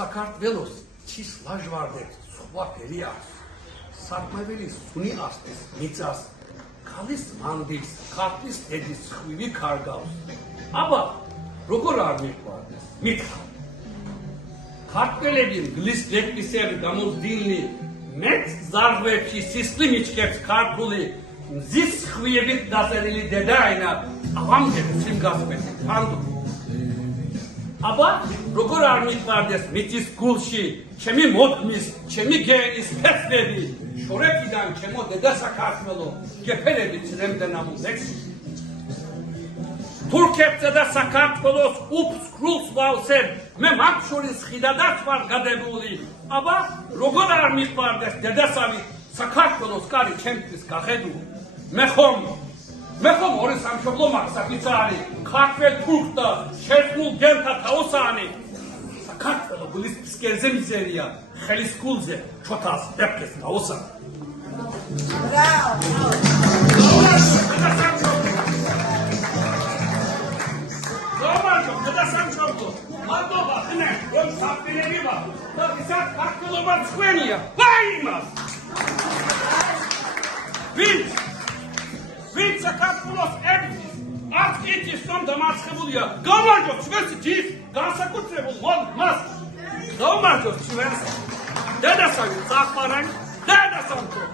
საქართველოს ჩის ლაჟვარდებს სხვა ფერი აქვს. საკმეველი სუნი ასტის, მიწას, ქალის მანდის, ქართლის ედის ხვივი კარგავს. აბა, როგორ არ მიყვარდეს? მითხრა. ქართველები მგლის დეპისები გამოსდინლი, მეც ზარღვებში სისხლი მიჩქებს ქართული, მზის ხვიებით დასერილი დედაენა, ავამდე სიმგასმეთი თანდო. აბა, როგორ არ მიყვარდეს მიწის გულში, ჩემი მოდგმის, ჩემი გენის ფეხები, შორეთიდან ჩემო დედა საქართველო, გეფერები წრემდნენ ამ ლექსში. თურქებსა და საქართველოს უფსკრულს ვავსებ, მე მაგ შორის ხიდადაც ვარ გადებული. აბა, როგორ არ მიყვარდეს დედასავით საქართველოს კარი ჩემთვის გახედულ. მე ხომ ორი სამშობლო მაქვს საფიცარი, ქართველ თურქთა შეთქმულ გენთა თაოსანი. საქართველო გულის ფსკერზე მიზერია, ხელის გულზე ჩოთას დეფკეს თაოსანი. მადლობა ხნე, რომ საფრთხილები ვარ და ვისაც საქართველობა ცხვენია, ვაი იმას! ვინც საქართველოს ებრძვის, არც იცის, რომ დამარცხებულია, გამარჯვებს ჩვენს ჯიშს, განსაკუთრებულ მას! გამარჯვებს ჩვენს დედასავით საყვარელი, დედასამთავრო!